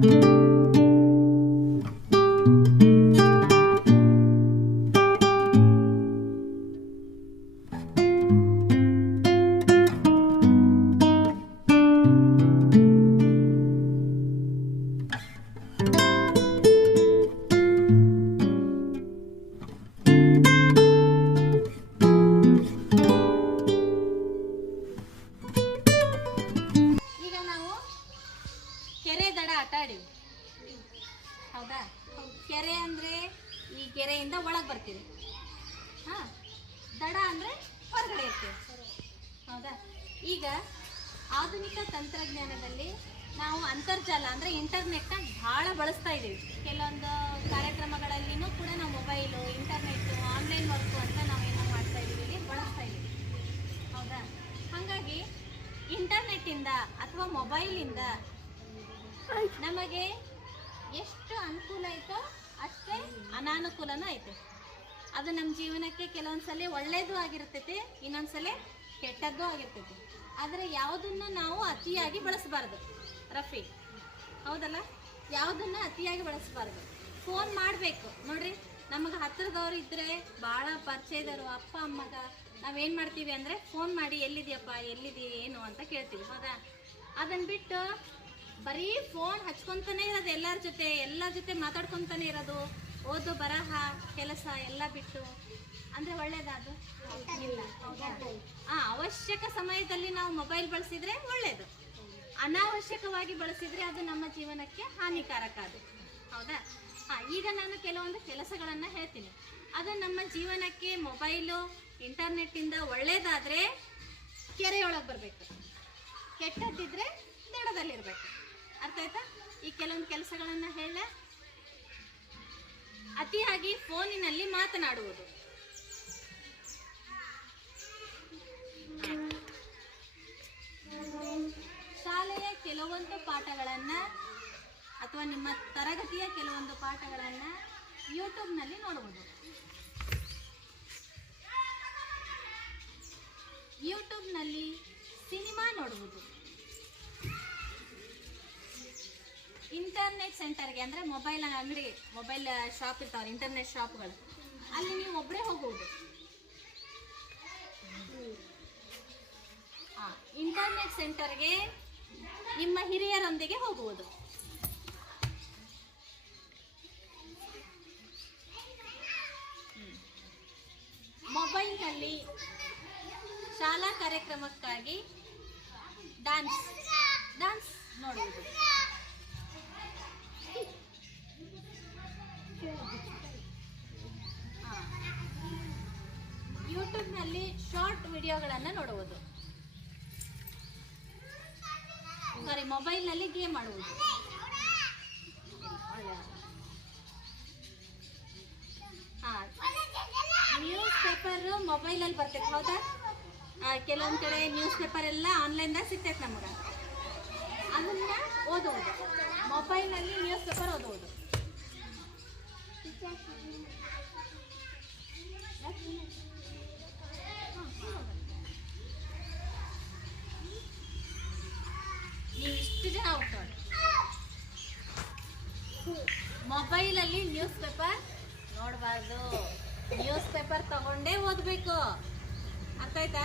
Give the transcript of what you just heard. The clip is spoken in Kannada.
ಈಗ ಹೌದಾ? ಕೆರೆ ಅಂದರೆ ಈ ಕೆರೆಯಿಂದ ಒಳಗೆ ಬರ್ತೀವಿ. ಹಾಂ? ದಡ ಅಂದರೆ ಹೊರಗಡೆ ಇರ್ತೀವಿ. ಹೌದಾ? ಈಗ ಆಧುನಿಕ ತಂತ್ರಜ್ಞಾನದಲ್ಲಿ ನಾವು ಅಂತರ್ಜಾಲ ಅಂದರೆ ಇಂಟರ್ನೆಟ್ನ ಭಾಳ ಬಳಸ್ತಾ ಇದ್ದೀವಿ ಕೆಲವೊಂದು ಕಾರ್ಯಕ್ರಮಗಳಲ್ಲಿನೂ ಕೂಡ ನಾವು ಮೊಬೈಲು, ಇಂಟರ್ನೆಟ್ಟು, ಆನ್ಲೈನ್ ವರ್ಕು ಅಂತ ನಾವು ಏನೋ ಮಾಡ್ತಾ ಇದ್ದೀವಿ ಇಲ್ಲಿ, ಬಳಸ್ತಾ ಇದ್ದೀವಿ ಹೌದಾ? ಹಾಗಾಗಿ ಇಂಟರ್ನೆಟ್ಟಿಂದ ಅಥವಾ ಮೊಬೈಲಿಂದ ನಮಗೆ ಎಷ್ಟು ಅನುಕೂಲ ಐತೋ ಅಷ್ಟೇ ಅನಾನುಕೂಲನೂ ಐತೆ. ಅದು ನಮ್ಮ ಜೀವನಕ್ಕೆ ಕೆಲವೊಂದ್ಸಲ ಒಳ್ಳೇದು ಆಗಿರ್ತೈತಿ, ಇನ್ನೊಂದ್ಸಲ ಕೆಟ್ಟದ್ದು ಆಗಿರ್ತೈತಿ. ಆದರೆ ಯಾವುದನ್ನು ನಾವು ಅತಿಯಾಗಿ ಬಳಸಬಾರ್ದು. ರಫಿ, ಹೌದಲ್ಲ? ಯಾವುದನ್ನು ಅತಿಯಾಗಿ ಬಳಸಬಾರ್ದು. ಫೋನ್ ಮಾಡಬೇಕು. ನೋಡ್ರಿ, ನಮಗೆ ಹತ್ತಿರದವ್ರು ಇದ್ದರೆ ಭಾಳ ಪರಿಚಯದವರು ಅಪ್ಪ, ಅಮ್ಮಗ. ನಾವೇನು ಮಾಡ್ತೀವಿ ಅಂದರೆ, ಫೋನ್ ಮಾಡಿ ಎಲ್ಲಿದೆಯಪ್ಪ, ಎಲ್ಲಿದೆ, ಏನು ಅಂತ ಕೇಳ್ತೀವಿ, ಹೌದಾ? ಅದನ್ನು ಬಿಟ್ಟು ಬರೀ ಫೋನ್ ಹಚ್ಕೊಂತಾನೆ ಇರೋದು ಎಲ್ಲರ ಜೊತೆ ಎಲ್ಲರ ಜೊತೆ ಮಾತಾಡ್ಕೊಂತಾನೆ ಇರೋದು, ಓದು, ಬರಹ, ಕೆಲಸ ಎಲ್ಲ ಬಿಟ್ಟು. ಅಂದರೆ ಒಳ್ಳೇದಾದ್ರು ಇಲ್ಲ? ಆ, ಅವಶ್ಯಕ ಸಮಯದಲ್ಲಿ ನಾವು ಮೊಬೈಲ್ ಬಳಸಿದ್ರೆ ಒಳ್ಳೇದು. ಅನಾವಶ್ಯಕವಾಗಿ ಬಳಸಿದ್ರೆ ಅದು ನಮ್ಮ ಜೀವನಕ್ಕೆ ಹಾನಿಕಾರಕ ಅದು. ಹೌದಾ? ಹಾಂ ಈಗ ನಾನು ಕೆಲವೊಂದು ಕೆಲಸಗಳನ್ನು ಹೇಳ್ತೀನಿ. ಅದು ನಮ್ಮ ಜೀವನಕ್ಕೆ ಮೊಬೈಲು ಇಂಟರ್ನೆಟ್ಟಿಂದ ಒಳ್ಳೇದಾದರೆ ಕೆರೆಯೊಳಗೆ ಬರಬೇಕು. ಕೆಟ್ಟದ್ದಿದ್ರೆ ದಡದಲ್ಲಿರ್ಬೇಕು. ಅರ್ಥ ಆಯ್ತಾ? ಈ ಕೆಲವೊಂದು ಕೆಲಸಗಳನ್ನು ಹೇಳ. ಅತಿಯಾಗಿ ಫೋನಿನಲ್ಲಿ ಮಾತನಾಡುವುದು. ಶಾಲೆಯ ಕೆಲವೊಂದು ಪಾಠಗಳನ್ನು ಅಥವಾ ನಿಮ್ಮ ತರಗತಿಯ ಕೆಲವೊಂದು ಪಾಠಗಳನ್ನು ಯೂಟ್ಯೂಬ್ನಲ್ಲಿ ನೋಡುವುದು ಯೂಟ್ಯೂಬ್ನಲ್ಲಿ ಸಿನಿಮಾ ನೋಡುವುದು ಇಂಟರ್ನೆಟ್ ಸೆಂಟರ್ಗೆ ಅಂದರೆ ಮೊಬೈಲ್ ಅಂಗಡಿ ಮೊಬೈಲ್ ಶಾಪ್ ಇರ್ತಾವೆ ಇಂಟರ್ನೆಟ್ ಶಾಪ್ಗಳು ಅಲ್ಲಿ ನೀವು ಒಬ್ಬರೇ ಹೋಗುವುದು ಇಂಟರ್ನೆಟ್ ಸೆಂಟರ್ಗೆ ನಿಮ್ಮ ಹಿರಿಯರೊಂದಿಗೆ ಹೋಗುವುದು. ಮೊಬೈಲ್ನಲ್ಲಿ ಶಾಲಾ ಕಾರ್ಯಕ್ರಮಕ್ಕಾಗಿ ಡ್ಯಾನ್ಸ್ ಡ್ಯಾನ್ಸ್ ನೋಡುವುದು ಯೂಟ್ಯೂಬ್ನಲ್ಲಿ ಶಾರ್ಟ್ ವಿಡಿಯೋಗಳನ್ನು ನೋಡುವುದು ಸಾರಿ, ಮೊಬೈಲ್ನಲ್ಲಿ ಗೇಮ್ ಆಡುವುದು. ನ್ಯೂಸ್ ಪೇಪರ್ ಮೊಬೈಲಲ್ಲಿ ಬರ್ತೈತೆ, ಹೌದಾ? ಕೆಲವೊಂದು ಕಡೆ ನ್ಯೂಸ್ ಪೇಪರ್ ಎಲ್ಲ ಆನ್ಲೈನ್ದಾಗ ಸಿಗ್ತೈತೆ ನಮಗೆ. ಅದನ್ನ ಓದುವುದು. ಮೊಬೈಲ್ನಲ್ಲಿ ನ್ಯೂಸ್ ಪೇಪರ್ ಓದುವುದು. ಮೊಬೈಲಲ್ಲಿ ನ್ಯೂಸ್ ಪೇಪರ್ ನೋಡಬಾರ್ದು. ನ್ಯೂಸ್ ಪೇಪರ್ ತಗೊಂಡೇ ಓದಬೇಕು. ಅರ್ಥ ಆಯ್ತಾ